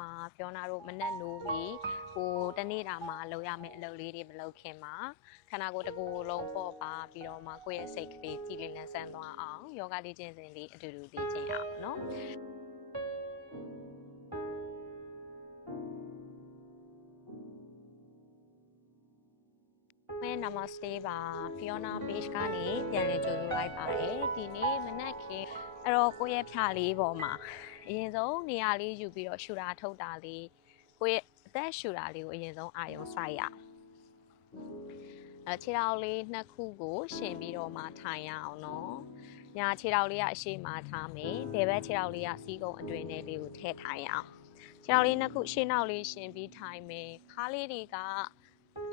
မှာပြောနာတို့မနဲ့နိုးပြီးဟိုတနေ့တာမှာလုပ်ရမယ့်အလုပ်လေးတွေမလုပ်ခင်မှာခန္ဓာကိုယ်တစ်ကိုယ်လုံးပေါ့ပါပြီးတော့မှကိုယ့်ရဲ့စိတ်ကလေးကြည်လင်လန်းဆန်းသွားအောင်ယောဂလေ့ကျင့်စဉ်လေးအတူတူလေ့ကျင့်အောင်နော်Namaste ပါ Fiona page ကနေပြန်လည်ကြိုဆိုလိုက်ပါတယ်ဒီနေ့မနက်ခင်းအဲ့တော့ကိုယ့်ရဲ့ဖြာလေးပေါ်မှာအရင်ဆုံးနေရာလေးယူပြီးတော့ရှူတာထုတ်တာလေးကိုယ့်ရဲ့အသက်ရှူတာလေးကိုအရင်ဆုံးအာရုံစိုက်ရအောင်ခြေထောက်လေးနှစ်ခုကိုရှင်ပြီးတော့မှထိုင်ရအောင်နော်ညာခြေထောက်လေးကအရှိမထားမယ်ဘယ်ဘက်ခြေထောက်လေးကစီးကုံအတွင်းထဲလေးကိုထည့်ထိုင်ရအောင်ခြေထောက်လေးနှစ်ခုရှေ့နောက်လေးရှင်ပြီးထိုင်မယ်ခါးလေးတွေက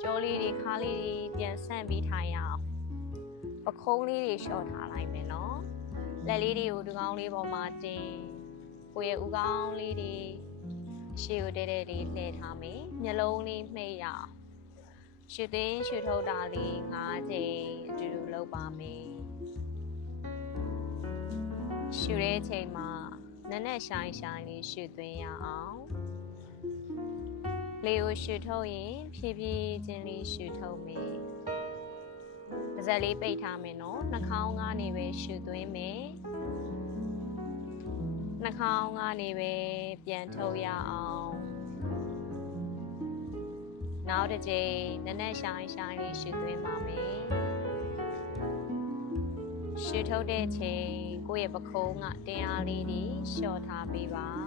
ကြောလေးတွေခါးလေးတွေပြန်ဆန့်ပြီးထိုင်ရအောင်ပခုံးလေးတွေလျှော့ထားလိုက်မယ်နော်လက်လေးတွေကိုဒီကောင်းလေးပေါ်မှာတင်ကိုယ့်ရဲ့ဥကောင်းလေးတွေရှေ့ကိုတဲတဲလေးလှည့်ထားမယ်မျက်လုံးလေးမှိတ်ရအောင်ရှူသွင်းရှူထုတ်တာလေး9ချိန်အတူတူလုပ်ပါမယ်ရှူတဲ့ချိန်မှာနက်နက်ရှိုင်းရှိုင်းလေးရှူသွင်းရအောင်လေကိုရှူထုတ်ရင်ဖြည်းဖြည်းချင်းလေးရှူထုတ်မယ်။ပါးစပ်လေးပိတ်ထားမယ်နော်။နှာခေါင်းကနေပဲရှူသွင်းမယ်။နှာခေါင်းကနေပဲပြန်ထုတ်ရအောင်။နောက်တစ်ကြိမ်နက်နက်ရှိုင်းရှိုင်းလေးရှူသွင်းပါမယ်။ရှူထုတ်တဲ့ချိန်ကိုယ့်ရဲ့ပခုံးကတင်းအားလေးတွေလျှော့ထားပေးပါ။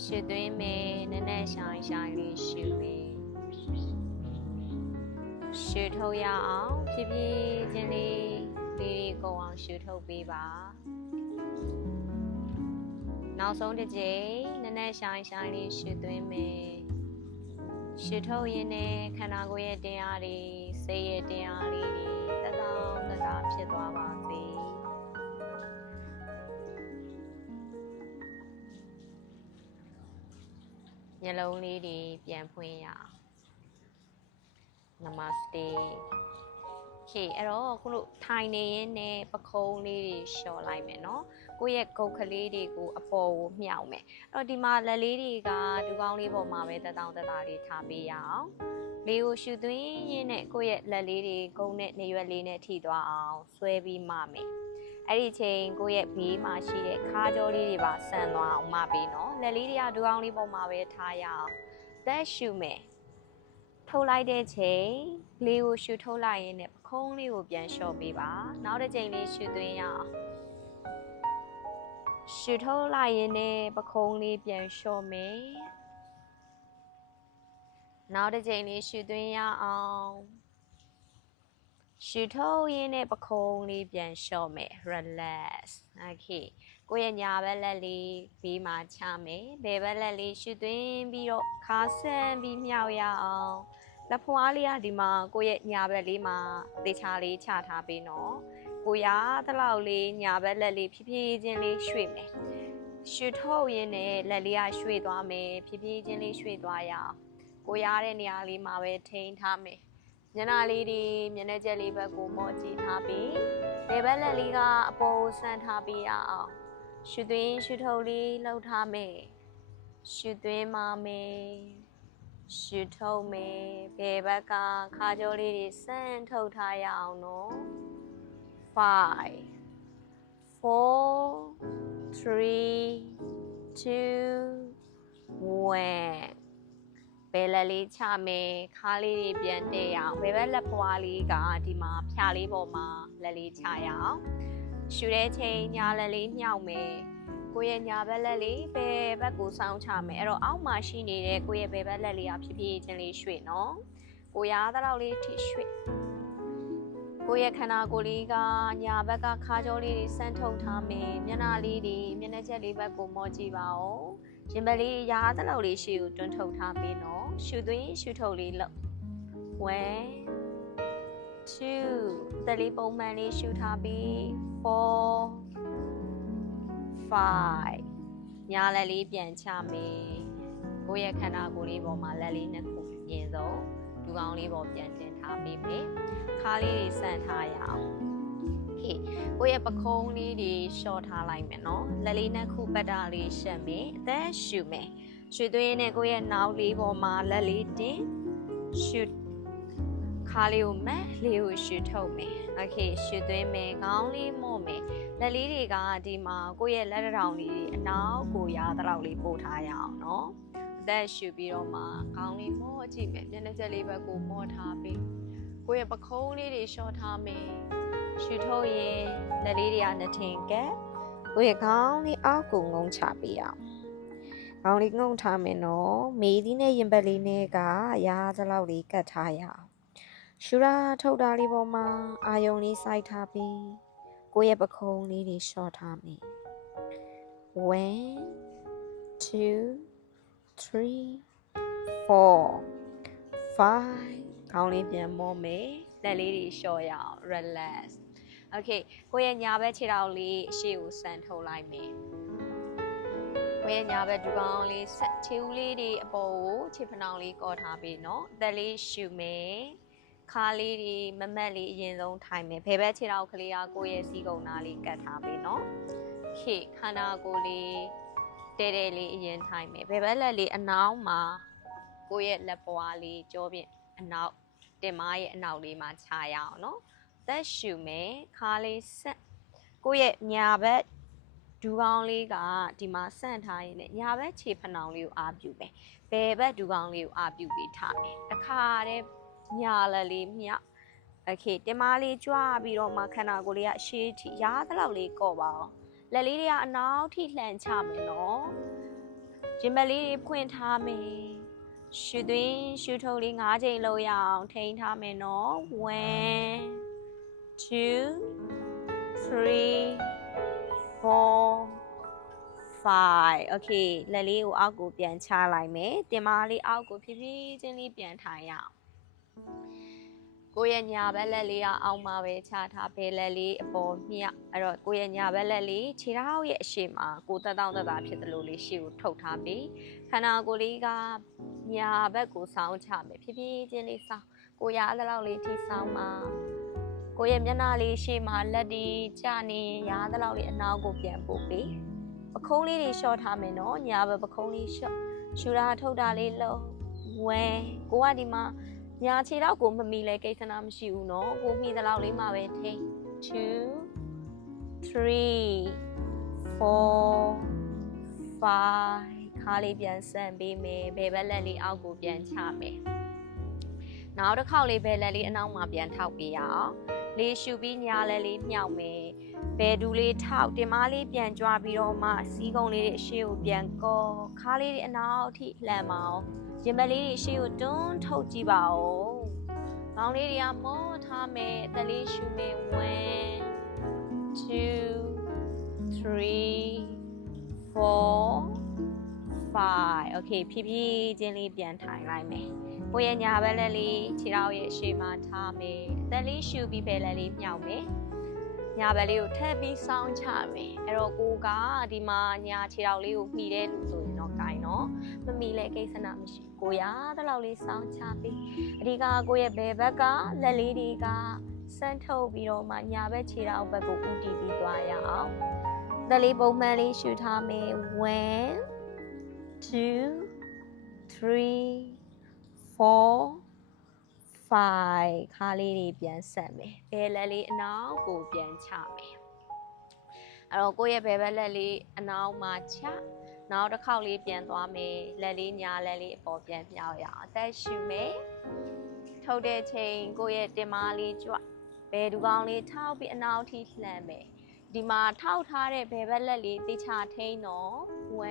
ရှူသွင်းမယ်နက်နက်ရှိုင်းရှိုင်းလေးရှူမယ်ရှူထုတ်ရအောင်ဖြည်းဖြည်းချင်းလေးကုန်အောင်ရှူထုတ်ပေးပါနောက်ဆုံးတစ်ကြိမ်နက်နက်ရှိုင်းရှိုင်းလေးရှူသွင်းမယ်ရှူထုတ်ရင်းနဲ့ခန္ဓာကိုယ်ရဲ့တင်းအားတွေစိတ်ရဲ့တင်းအားလေးတွေသက်သာဖြစ်သွားပါစေမျက်လုံးလေးတွေပြန်ဖွင့်ရအောင် Namaste ခေအဲ့တော့ခုလို့ထိုင်နေရင်းနဲ့ပခုံးလေးတွေလျှော်လိုက်မယ်နော်ကိုယ့်ရဲ့ဂုတ်ကလေးတွေကိုအပေါ်ကိုမြှောက်မယ်အဲ့တော့ဒီမှာလက်လေးတွေကဒူကောင်းလေးပေါ်မှာပဲတက်လေးထားပေးရအောင်လေကိုရှူသွင်းရင်းနဲ့ကိုယ့်ရဲ့လက်လေးတွေဂုံနဲ့နေရွက်လေးနဲ့ထိသွားအောင်ဆွဲပြီးမမယ်အဲ့ဒီချိန်ကိုယ့်ရဲ့ဘေးမှာရှိတဲ့ခါးကြောလေးတွေပါဆန်သွားအောင်မပေးနော်လက်လေးတွေကဒူကောင်းလေးပေါ်မှာပဲထားရအောင်သက်ရှူမယ်ထုတ်လိုက်တဲ့ချိန်လေကိုရှူထုတ်လိုက်ရင်းနဲ့ပခုံးလေးကိုပြန်လျှော့ပေးပါနောက်တစ်ချိန်လေးရှူသွင်းရအောင်ရှူထုတ်လိုက်ရင်းနဲ့ပခုံးလေးပြန်လျှော့မယ်နောက်တစ်ချိန်လေးရှူသွင်းရအောင်ရှူထုတ်ရင်းနဲ့ပခုံးလေးပြန်လျှော့မယ် relax okay ကိုယ့်ရဲ့ညာဘက်လက်လေးဘေးမှာချမယ်ဘယ်ဘက်လက်လေးရှူသွင်းပြီးတော့ခါဆန့်ပြီးမြောက်ရအောင်လက်ဖွားလေးကဒီမှာကိုယ့်ရဲ့ညာဘက်လေးမှာသေချာလေးချထားပေးနော်ကိုရသလောက်လေးညာဘက်လက်လေးဖြည်းဖြည်းချင်းလေးရွှေ့မယ်ရှူထုတ်ရင်းနဲ့လက်လေးကရွှေ့သွားမယ်ဖြည်းဖြည်းချင်းလေးရွှေ့သွားရအောင်ကိုရတဲ့နေရာလေးမှာပဲထိန်းထားမယ်မျက်နှာလေးတွေမျက်နှာကျက်လေးဘက်ကိုမော့ကြည့်ထားပြီးဘယ်ဘက်လက်လေးကအပေါ်ကိုဆန့်ထားပေးရအောင်ရှူသွင်းရှူထုတ်လေးလှုပ်ထားမယ်ရှူသွင်းပါမယ်ရှူထုတ်မယ်ဘယ်ဘက်ကခါကြောလေးတွေဆန့်ထုတ်ထားရအောင်နော်5 4 3 2 1ဘယ်လက်လေးချမယ်ခါးလေးတွေပြန်တည့်ရအောင်ဘယ်ဘက်လက်ဖွားလေးကဒီမှာဖြာလေးပေါ်မှာလက်လေးချရအောင်ရှူတဲ့ချိန်ညာလက်လေးညှောက်မယ်ကိုယ့်ရဲ့ညာဘက်လက်လေးဘယ်ဘက်ကိုစောင်းချမယ်အဲ့တော့အောက်မှာရှိနေတဲ့ကိုယ့်ရဲ့ဘယ်ဘက်လက်လေးကဖြည်းဖြည်းချင်းလေးရွှေ့နော်ကိုရသလောက်လေးထိရွှေ့ကိုယ့်ရဲ့ခန္ဓာကိုယ်လေးကညာဘက်ကခါးကြောလေးတွေဆန့်ထုတ်ထားမယ်မျက်နှာလေးတွေမျက်နှာချက်လေးဘက်ကိုမော့ကြည့်ပါဦးရင်ဘက်လေးရာသလောက်လေးရှေ့ကိုတွန်းထုတ်ထားပေးနော်ရှူသွင်းရှူထုတ်လေးလုပ်1 2တက်လေးပုံမှန်လေးရှူထားပြီး4 5ညာလက်လေးပြန်ချမယ်ကိုယ့်ရဲ့ခန္ဓာကိုယ်လေးပေါ်မှာလက်လေးနှစ်ခုအရင်ဆုံးဒူကောင်းလေးပေါ်ပြန်တင်ထားပေးမယ်ခါးလေးတွေဆန့်ထားရအောင် okay ကိုယ့်ရဲ့ပခုံးလေးတွေရှော့ထားလိုက်မယ်နော်လက်လေးနှစ်ခုပတ်တာလေးရှက်မယ်အသက်ရှူမယ်ရွှေသွင်းနဲ့ကိုယ့်ရဲ့နောက်လေးပေါ်မှာလက်လေးတင်ရှူခါလေးကိုမက်လေးကိုရှူထုတ်မယ် okay ရှူသွင်းမယ်ခေါင်းလေးမို့မယ်လက်လေးတွေကဒီမှာကိုယ့်ရဲ့လက်ထောင်လေးအနောက်ကိုရသလောက်လေးပို့ထားရအောင်နော်အသက်ရှူပြီးတော့မှခေါင်းလေးမို့ကြည့်မယ်မျက်နှာချက်လေးဘက်ကိုမော့ထားပြီးကိုယ့်ရဲ့ပခုံးလေးတွေရှော့ထားမယ်ရှူထုတ်ရင်လက်လေးတွေကနှစ်ထင်ကဲကိုယ့်ရဲ့ခေါင်းလေးအောက်ကိုငုံချပေးအောင်ခေါင်းလေးငုံထားမယ်နော်မေးသီးနဲ့ရင်ဘက်လေးနဲ့ကရာသလောက်လေးကတ်ထားရအောင်ရှူရာထုတ်တာလေးပေါ်မှာအာယုံလေးစိုက်ထားပြီးကိုယ့်ရဲ့ပခုံးလေးတွေရှော့ထားမယ် 1 2 3 4 5ခေါင်းလေးပြန်မောမယ်လက်လေးတွေလျှော့ရအောင် relax okay ကိုယ့်ရဲ့ညာဘက်ခြေထောက်လေးအရှေ့ကိုဆန်ထုတ်လိုက်မယ်ကိုယ့်ရဲ့ညာဘက်ဒူကောင်းလေးဆက်ခြေဦးလေးတွေအပေါ်ကိုခြေဖနှောင်လေးကော်ထားပြီးနော်အသက်လေးရှူမယ်ခါလေးတွေမမက်လေးအရင်ဆုံးထိုင်မယ်ဘယ်ဘက်ခြေထောက်ကလေးကကိုယ့်ရဲ့စီးကုံနာလေးကတ်ထားပြီးနော်ခေခန္ဓာကိုယ်လေးတဲတဲလေးအရင်ထိုင်မယ်ဘယ်ဘက်လက်လေးအနောက်မှာကိုယ့်ရဲ့လက်ပွားလေးကြောပြင်အနောက်တင်မရဲ့အနောက်လေးမှာခြာရအောင်နော်သက်ရှူမယ်ခါလေးဆက်ကိုယ့်ရဲ့ညာဘက်ဒူကောင်းလေးကဒီမှာဆန့်ထားရင်လည်းညာဘက်ခြေဖနှောင်လေးကိုအားပြုမယ်ဘယ်ဘက်ဒူကောင်းလေးကိုအားပြုပြီးထားမယ်တခါတည်းညာလက်လေးမြောက်โอเคတင်မလေးကြွားပြီးတော့မှခန္ဓာကိုယ်လေးကရှေ့ထိရားသလောက်လေးကော့ပါအောင်လက်လေးတွေကအနောက်ထိလှန်ချမယ်နော်ရင်ဘက်လေးတွေဖွင့်ထားမယ်ရှူသွင်းရှူထုတ်လေး5ချိန်လောက်ရအောင်ထိန်းထားမယ်နော်1 2 3 4 5 okay လက်လေးကိုအောက်ကိုပြန်ချလိုက်မယ်တင်မလေးအောက်ကိုဖြည်းဖြည်းချင်းလေးပြန်ထိုင်ရအောင်ကိုယ့်ရဲ့ညာဘက်လက်လေးကအောက်မှာပဲချထားဘဲလက်လေးအပေါ်မြောက်အဲ့တော့ကိုယ့်ရဲ့ညာဘက်လက်လေးခြေထောက်ရဲ့အရှိမှာကိုယ်သက်တောင့်သက်သာဖြစ်သလိုလေးရှေ့ကိုထုတ်ထားပြီးခန္ဓာကိုယ်လေးကညာဘက်ကိုစောင်းချမယ်ဖြည်းဖြည်းချင်းလေးစောင်းကိုရအဲ့လောက်လေးထိစောင်းပါကိုယ့်ရဲ့မျက်နှာလေးရှေ့မှာလက်ဒီကျနေရသလောက်လေးအနောက်ကိုပြန်ပို့ပြီးပခုံးလေးတွေလျှော့ထားမယ်နော်ညာဘက်ပခုံးလေးလျှော့ရှူတာထုတ်တာလေးလုံးဝဲကိုကဒီမှာညာခြေထောက်ကိုမမီလဲကိစ္စနာမရှိဘူးเนาะကိုမီသလောက်လေးမှာပဲထိ2 3 4 5ခါလေးပြန်ဆန့်ပေးမယ်ဘယ်ဘက်လက်လေးအောက်ကိုပြန်ချမယ်နောက်တစ်ခေါက်လေးဘယ်လက်လေးအနောက်မှာပြန်ထောက်ပေးရအောင်လေးရှူပြီးညာလက်လေးမြောက်မယ်ဘယ်ဒူလေးထောက်တင်မလေးပြန်ကြွားပြီးတော့မှစီးကုံလေးတွေအရှေ့ကိုပြန်ကောခါလေးတွေအနောက်အထိလှမ်းပါအောင်ရင်ဘက်လေးတွေရှေ့ကိုတွန်းထုတ်ကြည့်ပါဦး။ခေါင်းလေးတွေကမောထားမယ်အသက်လေးရှူမယ်1 2 3 4 5 okay ဖြည်းဖြည်းချင်းလေးပြန်ထိုင်လိုက်မယ်။ကိုယ့်ရဲ့ညာဘက်လက်လေးခြေထောက်ရဲ့ရှေ့မှာထားမယ်အသက်လေးရှူပြီးဘယ်လက်လေးမြောက်မယ်။ညာဘက်လေးကိုထပ်ပြီးစောင်းချမယ်အဲ့တော့ကိုကဒီမှာညာခြေထောက်လေးကိုမှီတဲ့လူဆိုရင်တော့ကိုင်နော်မမှီလဲကိစ္စနာမရှိကိုရတဲ့လောက်လေးစောင်းချပြီးအဓိကကိုရဲ့ဘယ်ဘက်ကလက်လေးတွေကစမ်းထုတ်ပြီးတော့မှညာဘက်ခြေထောက်ဘက်ကိုဦးတည်ပြီးသွားရအောင်လက်လေးပုံမှန်လေးရှူထားမယ်1 2 3 4 5ခါလေးတွေပြန်ဆက်မယ်ဘယ်လက်လေးအနောက်ကိုပြန်ချမယ်အဲ့တော့ကိုယ့်ရဲ့ဘယ်ဘက်လက်လေးအနောက်မှာချနောက်တစ်ခေါက်လေးပြန်သွားမယ်လက်လေးညာလက်လေးအပေါ်ပြန်မြောက်ရအောင်အသက်ရှူမယ်ထုတ်တဲ့ချိန်ကိုယ့်ရဲ့တင်မလေးကြွဘယ်ဒူကောင်းလေးထောက်ပြီးအနောက်ထိလှမ်းမယ်ဒီမှာထောက်ထားတဲ့ဘယ်ဘက်လက်လေးတိချထိန်းတော့1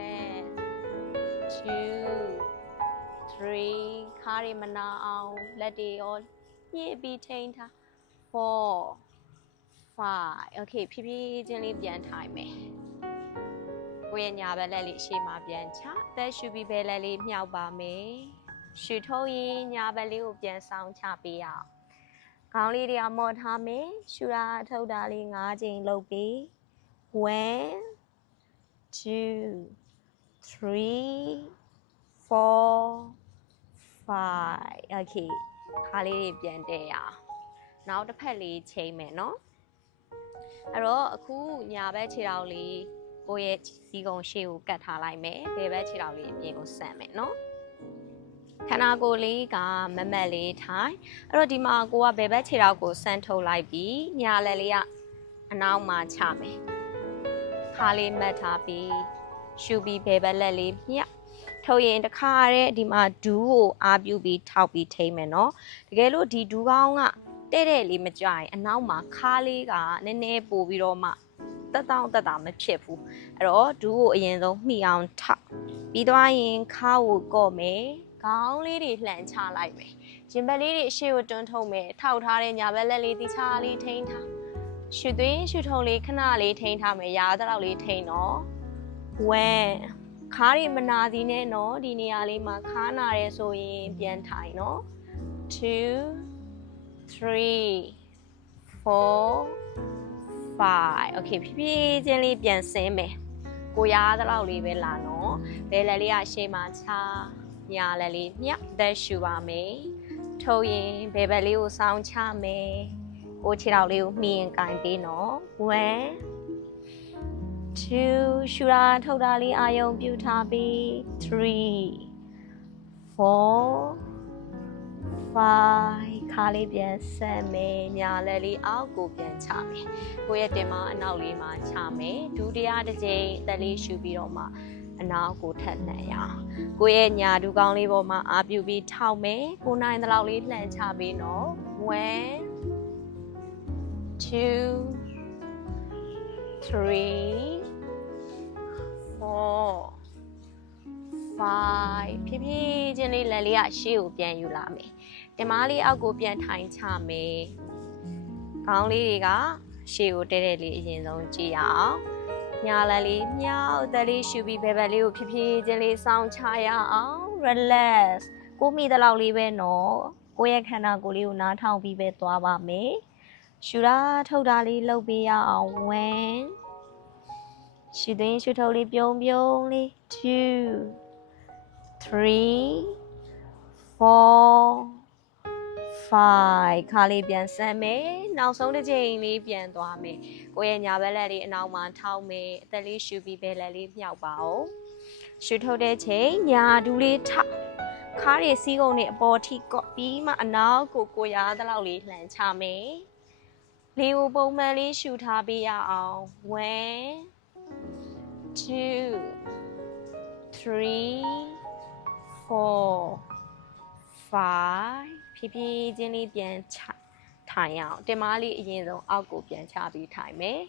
2 3ခါရီမနာအောင်လက်တွေရောညှစ်ပြီးထိန်းထား4 5 okay ဖြည်းဖြည်းချင်းလေးပြန်ထိုင်မယ်ကိုယ့်ရဲ့ညာဘက်လက်လေးရှေ့မှာပြန်ချသက်ရှူပြီးဘယ်လက်လေးမြောက်ပါမယ်ရှူထုတ်ရင်ညာဘက်လေးကိုပြန်ဆောင်ချပေးရအောင်ခေါင်းလေးတွေကမော့ထားမယ်ရှူတာထုတ်တာလေး5ချိန်လုပ်ပြီး1 2 3 4 5 okay ခါလေးတွေပြန်တဲ့ရအောင်နောက်တစ်ဖက်လေးချိန်မယ်နော် အဲ့တော့အခုညာဘက်ခြေထောက်လေးကိုယ့်ရဲ့စီးကုံရှေ့ကိုကတ်ထားလိုက်မယ်ဘယ်ဘက်ခြေထောက်လေးအပြင်ကိုဆန့်မယ်နော်ခန္ဓာကိုယ်လေးကမမတ်လေးထိုင်အဲ့တော့ဒီမှာကိုကဘယ်ဘက်ခြေထောက်ကိုဆန့်ထုတ်လိုက်ပြီးညာလက်လေးကအနောက်မှာချမယ်ခါလေးမတ်ထားပြီးရှူပြီးဘယ်ဘက်လက်လေးမြတ်ထုတ်ရင်တစ်ခါတည်းဒီမှာဒူးကိုအားပြုပြီးထောက်ပြီးထိမ့်မယ်နော်တကယ်လို့ဒီဒူးကောင်းကတဲ့လေးမကြိုင်အနောက်မှာခါလေးကနည်းနည်းပို့ပြီးတော့မှတက်တောင့်တက်တာမဖြစ်ဘူးအဲ့တော့ဒူးကိုအရင်ဆုံးမှီအောင်ထောက်ပြီးသွားရင်ခါကိုကော့မယ်ခေါင်းလေးတွေလှန်ချလိုက်မယ်ရင်ဘက်လေးတွေအရှိကိုတွန်းထုတ်မယ်ထောက်ထားတဲ့ညာဘက်လက်လေးတိချာလေးထိန်းထားရှူသွင်းရှူထုံလေးခဏလေးထိန်းထားမယ်ရာသလောက်လေးထိန်းတော့1ခါးတွေမနာသည်နဲ့နော်ဒီနေရာလေးမှာခါးနာရဲဆိုရင်ပြန်ထိုင်နော်2 3 4 5 okay ဖြည်းဖြည်းချင်းလေးပြန်ဆင်းမယ်ကိုရာသလောက်လေးပဲလာနော်ဘယ်လက်လေးကရှေ့မှာချညာလက်လေးမြတ်သက်ရှူပါမယ်ထုတ်ရင်ဘယ်ဘက်လေးကိုစောင်းချမယ်ကိုခြေထောက်လေးကိုမှီရင်ကင်ပေးနော်1 2ရှူတာထုတ်တာလေးအာယုံပြုထားပြီး3 4 5ခါလေးပြန်ဆက်မယ်ညာလက်လေးအောက်ကိုပြန်ချမယ်ကိုရဲ့တင်မအနောက်လေးမှာချမယ်ဒုတိယတစ်ကြိမ်အသက်လေးရှူပြီးတော့မှအနောက်ကိုထပ်လှန်ရအောင်ကိုရဲ့ညာဒူကောင်းလေးပေါ်မှာအားပြုပြီးထောက်မယ်ကိုနိုင်တဲ့လောက်လေးလှန်ချပေးနော်1 2 3 4 5ဖြည်းဖြည်းချင်းလေးလက်လေးကရှေ့ကိုပြန်ယူလာမယ်တင်မလေးအောက်ကိုပြန်ထိုင်ချမယ်ခေါင်းလေးတွေကရှေ့ကိုတဲလေးအရင်ဆုံးကြည့်အောင်ညာလက်လေးမြောက်သက်လေးရှူပြီးဘယ်ဘက်လေးကိုဖြည်းဖြည်းချင်းလေးစောင်းချရအောင် relax ကိုမိတဲ့လောက်လေးပဲနော်ကိုရဲ့ခန္ဓာကိုယ်လေးကိုနားထောင်ပြီးပဲသွားပါမယ်ရှူတာထုတ်တာလေးလုပ်ပေးရအောင်1ရှူသွင်းရှူထုတ်လေးပြုံးလေး2 3 4 5ခါလေးပြန်ဆက်မယ်နောက်ဆုံးတစ်ချိန်လေးပြန်သွားမယ်ကိုယ့်ရဲ့ညာဘက်လက်လေးအနောက်မှာထောက်မယ်အသက်လေးရှူပြီးဘယ်လက်လေးမြောက်ပါအောင်ရှူထုတ်တဲ့ချိန်ညာဒူးလေးထောက်ခါးတွေစီးကုံတွေအပေါ်ထိကော့ပြီးမှအနောက်ကိုရာသလောက်လေးလှန်ချမယ်လေးကိုပုံမှန်လေးရှူထားပေးရအောင်1 2 3 4 5ဖြည်းဖြည်းချင်းလေးပြန်ထိုင်အောင်တင်မလေးအရင်ဆုံးအောက်ကိုပြန်ချပြီးထိုင်မယ်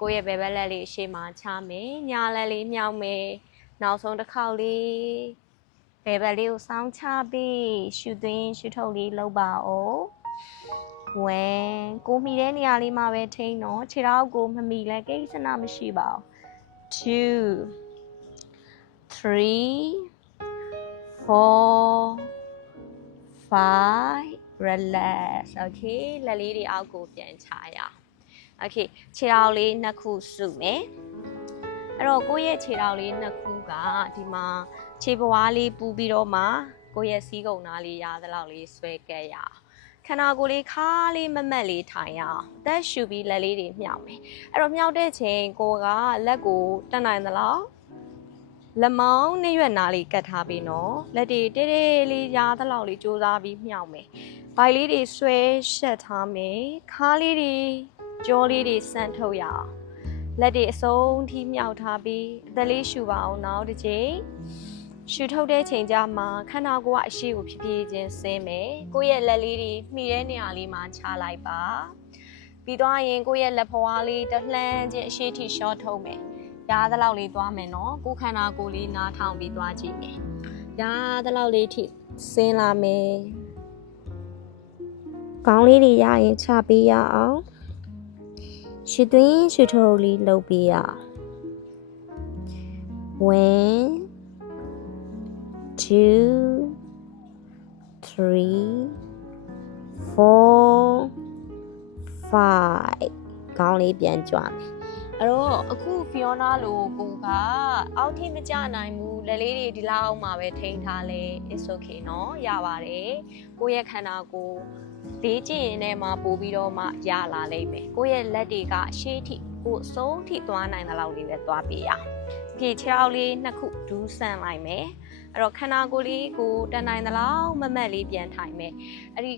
ကိုယ့်ရဲ့ဘယ်ဘက်လက်လေးရှေ့မှာချမယ်ညာလက်လေးမြောက်မယ်နောက်ဆုံးတစ်ခေါက်လေးဘယ်ဘက်လေးကိုစောင်းချပြီးရှူသွင်းရှူထုတ်လေးလုပ်ပါဦး1ကိုမိတဲ့နေရာလေးမှာပဲထိန်းတော့ခြေထောက်ကိုမမိလဲကိစ္စနာမရှိပါဘူး2 3 4 5 relax okay လက်လေးတွေအောက်ကိုပြန်ချရအောင် okay ခြေထောက်လေးနှစ်ခုစုမယ်အဲ့တော့ကိုယ့်ရဲ့ခြေထောက်လေးနှစ်ခုကဒီမှာခြေပွားလေးပူပြီးတော့မှကိုယ့်ရဲ့စီးကုံသားလေးရသလောက်လေးဆွဲကဲရအောင်ခန္ဓာကိုယ်လေးခါလေးမမတ်လေးထိုင်ရအောင်အသက်ရှူပြီးလက်လေးတွေမြှောက်မယ်အဲ့တော့မြှောက်တဲ့ချိန်ကိုကလက်ကိုတက်နိုင်သလောက်လက်မောင်းနှရွက်နာလေးကတ်ထားပြီးနော်လက်တွေတဲတဲလေးရားသလောက်လေးကြိုးစားပြီးမြှောက်မယ်ဘိုက်လေးတွေဆွဲရှက်ထားမယ်ခါလေးတွေကြောလေးတွေဆန့်ထုတ်ရအောင်လက်တွေအစုံထိမြှောက်ထားပြီးအသက်လေးရှူပါအောင်နောက်တစ်ချိန်ရှူထုတ်တဲ့ချိန်ကြမှာခန္ဓာကိုယ်ကအရှိကိုဖြည်းဖြည်းချင်းဆင်းမယ်ကိုယ့်ရဲ့လက်လေးတွေမှီတဲ့နေရာလေးမှာချလိုက်ပါပြီးသွားရင်ကိုယ့်ရဲ့လက်ဖွားလေးတလှမ်းချင်းအရှိထိရှော့ထုတ်မယ်ရာသလောက်လေးသွားမယ်နော်ကိုယ်ခန္ဓာကိုယ်လေးနားထောင်ပြီးသွားကြည့်မယ်ရာသလောက်လေးထိဆင်းလာမယ်ခေါင်းလေးတွေရရင်ချပေးရအောင်ရှူသွင်းရှူထုတ်လေးလုပ်ပေးရအောင်1 2 3 4 5ခေါင်းလေးပြန်ကြွမယ်အဲ့တော့အခုဖီယောနာလိုကိုကအောက်ထိမကျနိုင်ဘူးလက်လေးတွေဒီလောက်မှပဲထိန်းထားလဲ it's okay เนาะရပါတယ်ကိုယ့်ရဲ့ခန္ဓာကိုယ် လေးကျင်နဲ့မှပို့ပြီးတော့မှရလာလိမ့်မယ်ကိုယ့်ရဲ့လက်တွေကရှေ့ထိကိုအဆုံးထိသွားနိုင်တဲ့လောက်လေးပဲသွားပေးရအောင်ဒီခြေထောက်လေးနှစ်ခုဒူးဆန့်လိုက်မယ်အဲ့တော့ခန္ဓာကိုယ်လေးကိုတန်နိုင်သလောက်မမတ်လေးပြန်ထိုင်မယ်အဓိ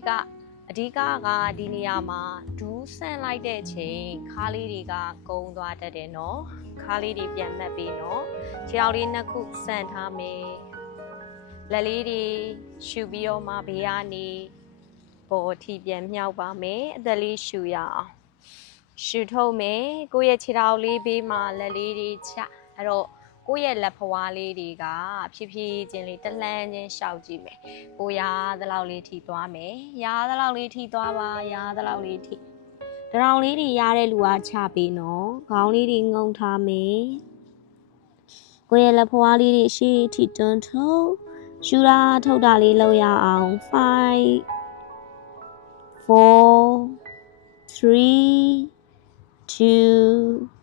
ကကဒီနေရာမှာဒူးဆန့်လိုက်တဲ့ချိန်ခါးလေးတွေကကုန်းသွားတတ်တယ်နော်ခါးလေးတွေပြန်မှတ်ပြီးနော်ခြေထောက်လေးနှစ်ခုဆန့်ထားမယ်လက်လေးတွေရှူပြီးတော့မှဘေးကနေပေါ်ထိပြန်မြောက်ပါမယ်အသက်လေးရှူရအောင်ရှူထုတ်မယ်ကိုယ့်ရဲ့ခြေထောက်လေးဘေးမှာလက်လေးတွေချအဲ့တော့ကိုယ့်ရဲ့လက်ဖွားလေးတွေကဖြည်းဖြည်းချင်းလေးတလှမ်းချင်းရှောက်ကြည့်မယ်ကိုရသလောက်လေးထိသွားမယ်ရသလောက်လေးထိသွားပါရသလောက်လေးထိတရောင်လေးတွေရတဲ့လူကချပေးနော်ခေါင်းလေးတွေငုံထားမယ်ကိုယ့်ရဲ့လက်ဖွားလေးတွေရှေ့ထိတွန်းထုတ်ရှူတာထုတ်တာလေးလုပ်ရအောင်5 4 3 2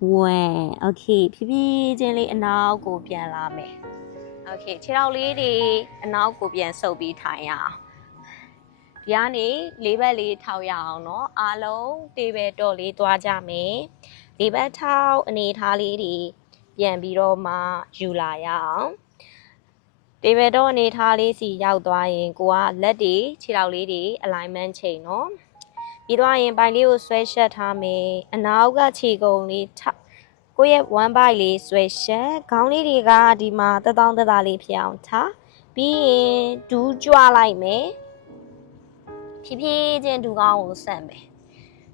1 okay ဖြည်းဖြည်းချင်းလေးအနောက်ကိုပြန်လာမယ် okay ခြေထောက်လေးတွေအနောက်ကိုပြန်ဆုပ်ပြီးထိုင်ရအောင်ဒီကနေလေးဘက်လေးထောက်ရအောင်เนาะအားလုံးတေးပဲတော့လေးသွားကြမယ်လေးဘက်ထောက်အနေထားလေးတွေပြန်ပြီးတော့မှယူလာရအောင်တေးပဲတော့အနေထားလေးစီရောက်သွားရင်ကိုကလက်တွေခြေထောက်လေးတွေ alignment ချိန်เนาะပြီးသွားရင်ပိုင်လေးကိုဆွဲရှက်ထားမယ်အနောက်ကခြေကုံလေးထောက်ကိုယ့်ရဲ့ one bite လေးဆွဲရှက်ခေါင်းလေးတွေကဒီမှာတသောင်းတသားလေးဖြစ်အောင်ထားပြီးရင်ဒူးကြွလိုက်မယ်ဖြည်းဖြည်းချင်းဒူးကောင်းကိုဆန့်မယ်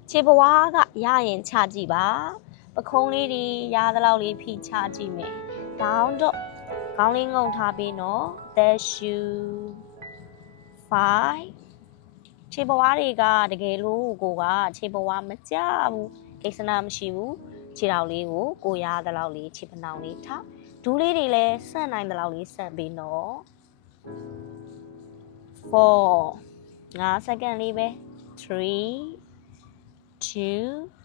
ခြေဘဝကရရင်ချကြည့်ပါပခုံးလေးတွေရသလောက်လေးဖိချကြည့်မယ် down တော့ခေါင်းလေးငုံထားပြီးနော် that shoe 5ခြေဘဝတွေကတကယ်လို့ကိုကခြေဘဝမကြဘူးကိစ္စနာမရှိဘူးခြေထောက်လေးကိုကိုရသလောက်လေးခြေပနှောင်လေးထားဒူးလေးတွေလည်းဆန့်နိုင်သလောက်လေးဆန့်ပြီးနော်4 5 second လေးပဲ3 2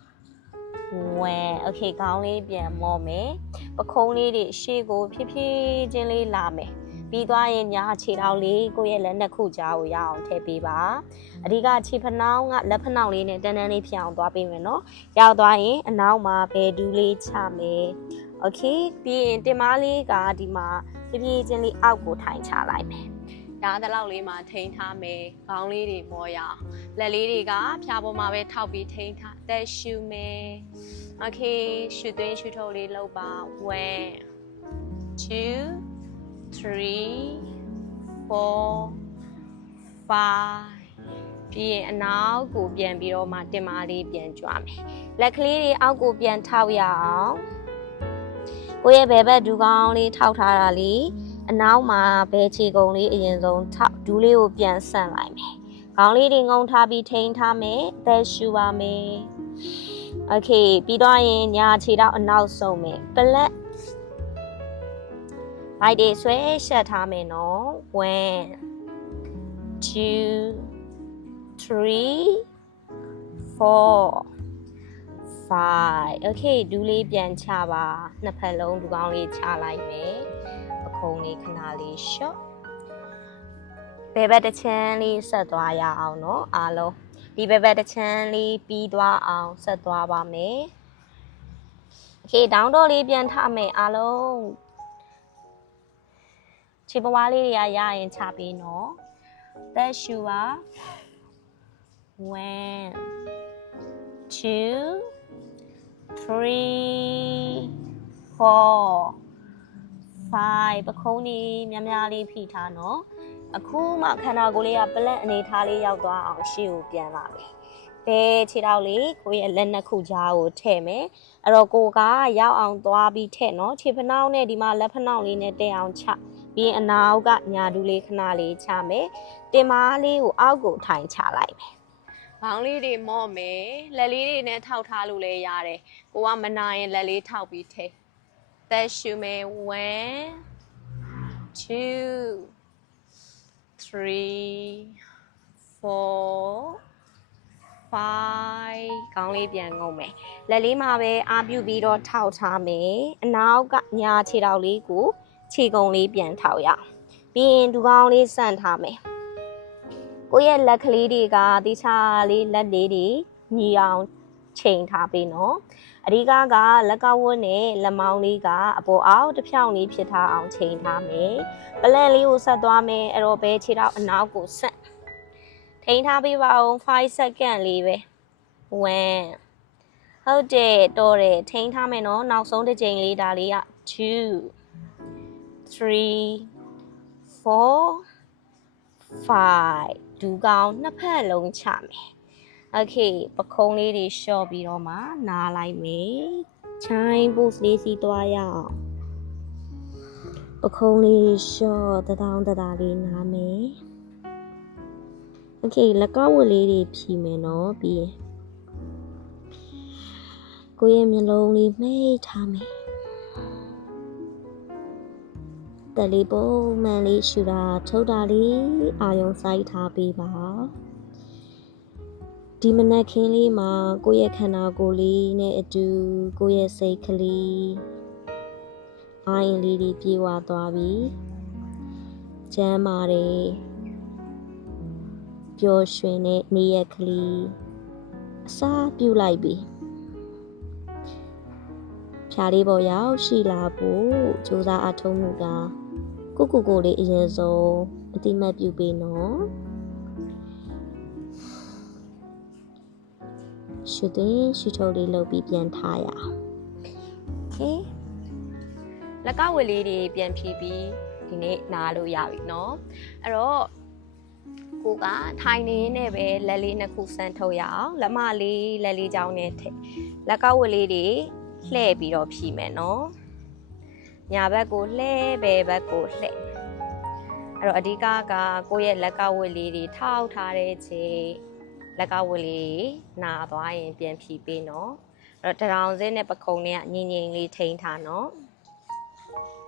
1 okay ခေါင်းလေးပြန်မော့မယ်ပခုံးလေးတွေရှေ့ကိုဖြည်းဖြည်းချင်းလေးလာမယ်ပြီးသွားရင်ညာခြေထောက်လေးကိုယ့်ရဲ့လက်နှစ်ခုကြားကိုရအောင်ထည့်ပေးပါအဓိကခြေဖနှောင်းကလက်ဖနှောင်းလေးနဲ့တန်းတန်းလေးဖြစ်အောင်သွားပေးမယ်နော်ရောက်သွားရင်အနောက်မှာဘယ်ဒူးလေးချမယ်โอเคပြီးရင်တင်မားလေးကဒီမှာဖြည်းဖြည်းချင်းလေးအောက်ကိုထိုင်ချလိုက်မယ်ဒါသလောက်လေးမှာထိန်းထားမယ်ခေါင်းလေးတွေမောရအောင်လက်လေးတွေကဖြာပေါ်မှာပဲထောက်ပြီးထိန်းထားတက်ရှူမယ်โอเคရှူသွင်းရှူထုတ်လေးလုပ်ပါ1 2 3 4 5ပြီးရင်အနောက်ကိုပြန်ပြီးတော့မှတင်မားလေးပြန်ကြွမယ်လက်ကလေးတွေအောက်ကိုပြန်ထောက်ရအောင်ကိုယ့်ရဲ့ဘယ်ဘက်ဒူးကောင်းလေးထောက်ထားတာလေးအနောက်မှာဘယ်ခြေကုံလေးအရင်ဆုံးထောက်ဒူးလေးကိုပြန်ဆန့်လိုက်မယ်ခေါင်းလေးတွေငုံထားပြီးထိန်းထားမယ်သက်ရှူပါမယ်โอเคပြီးတော့ရင်ညာခြေထောက်အနောက်ဆုံးမယ်ပလက်ဘိုက်တွေဆွဲရှက်ထားမယ်နော်1 2 3 4 5 okay ဒူးလေးပြန်ချပါနှစ်ဖက်လုံးဒူကောင်းလေးချလိုက်မယ်ပခုံးလေးခဏလေးရှော့ဘယ်ဘက်တစ်ချမ်းလေးဆက်သွားရအောင်နော်အားလုံးဒီဘက်တစ်ချမ်းလေးပြီးသွားအောင်ဆက်သွားပါမယ် okay ဒေါင်းတော့လေးပြန်ထမယ်အားလုံးခြေပွားလေးတွေကရရင်ချပေးနော်သက်ရှူပါ1 2 3 4 5ပခုံးလေးများများလေးဖိထားနော်အခုမှခန္ဓာကိုယ်လေးကပလက်အနေထားလေးရောက်သွားအောင်ရှေ့ကိုပြန်လာပြီဘယ်ခြေထောက်လေးကိုယ့်ရဲ့လက်နှစ်ခုကြားကိုထည့်မယ်အဲ့တော့ကိုကရောက်အောင်သွားပြီးထည့်နော်ခြေဖနှောင်းနဲ့ဒီမှာလက်ဖနှောင်းလေးနဲ့တည့်အောင်ချပြီးအနောက်ကညာဒူးလေးခဏလေးချမယ်တင်မားလေးကိုအောက်ကိုထိုင်ချလိုက်မယ်ဘောင်းလေးတွေမော့မယ်လက်လေးတွေနဲ့ထောက်ထားလို့လည်းရတယ်ကိုကမနာရင်လက်လေးထောက်ပြီးထိသက်ရှူမယ်1 2 3 4 5ခေါင်းလေးပြန်ငုံမယ်လက်လေးမှာပဲအားပြုပြီးတော့ထောက်ထားမယ်အနောက်ကညာခြေထောက်လေးကိုခြေကုံလေးပြန်ထောက်ရအောင်ပြီးရင်ဒူကောင်းလေးဆန့်ထားမယ် ကိုယ့်ရဲ့လက်ကလေးတွေကတိချာလေးလက်လေးတွေညီအောင်ချိန်ထားပေးနော်အဓိကလက်ကဝတ်နဲ့လက်မောင်းလေးကအပေါ်အောက်တစ်ဖြောင်းလေးဖြစ်ထားအောင်ချိန်ထားမယ်ပလန်လေးကိုဆက်သွားမယ်အဲ့တော့ဘဲခြေထောက်အနောက်ကိုဆက်ထိန်းထားပေးပါဦး5 second လေးပဲ1ဟုတ်တယ်တော်တယ်ထိန်းထားမယ်နော်နောက်ဆုံးတစ်ချိန်လေးဒါလေးက2 3 4 5ဒူးကောင်းနှစ်ဖက်လုံးချမယ်โอเคပခုံးလေးတွေလျှော့ပြီးတော့မှနားလိုက်မယ်ချိုင်း pose လေးစီသွားရအောင်ပခုံးလေးလျှော့တထောင်တတာလေးနားမယ်โอเคလက်ကောက်ဝတ်လေးတွေဖြီမယ်နော်ပြီးရင်ကိုယ့်ရဲ့မျက်လုံးလေးမိတ်ထားမယ်တလေးပုံမှန်လေးရှူတာထုတ်တာလေးအာယုံစိုက်ထားပေးပါဒီမနက်ခင်းလေးမှာကိုယ့်ရဲ့ခန္ဓာကိုယ်လေးနဲ့အတူကိုယ့်ရဲ့စိတ်ကလေးအာရုံလေးတွေပြေဝသွားပြီကျမ်းပါတယ်ပျော်ရွှင်တဲ့နေ့ရက်ကလေးအစားပြုလိုက်ပြီဖြာလေးပေါ်ရောက်ရှိလာဖို့ကြိုးစားအထောက်မှုကကိုလေးအရင်ဆုံးအတိမတ်ပြုပေးနော်ရှုသွင်းရှုထုတ်လေးလုပ်ပြီးပြန်ထားရအောင်โอเคလက်ကဝတ်လေးတွေပြန်ဖြီးပြီးဒီနေ့နားလို့ရပြီเนาะအဲ့တော့ကိုကထိုင်နေနေပဲလက်လေးနှစ်ခုစမ်းထုတ်ရအောင်လက်မလေးလက်လေးချောင်းနဲ့ထည့်လက်ကဝတ်လေးတွေလှည့်ပြီးတော့ဖြီးမယ်เนาะညာဘက်ကိုလှည့်ဘယ်ဘက်ကိုလှည့်အဲ့တော့အဓိကကိုယ့်ရဲ့လက်ကဝတ်လေးတွေထောက်ထားတဲ့ချိန်လက်ကဝတ်လေးနာသွားရင်ပြန်ဖြီးပေးနော်အဲ့တော့တရောင်စင်းနဲ့ပခုံးနဲ့ငြိမ်ငြိမ်လေးထိန်းထားနော်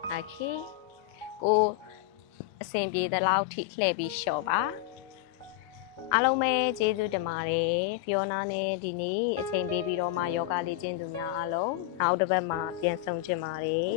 โอเคကိုအဆင်ပြေတဲ့လောက်ထိလှည့်ပြီးလျှော့ပါအားလုံးပဲကျေးဇူးတင်ပါတယ်ဖီယိုနာနဲ့ဒီနေ့အချိန်ပေးပြီးတော့မှယောဂလေ့ကျင့်သူများအားလုံးနောက်တစ်ပတ်မှာပြန်ဆုံချင်ပါတယ်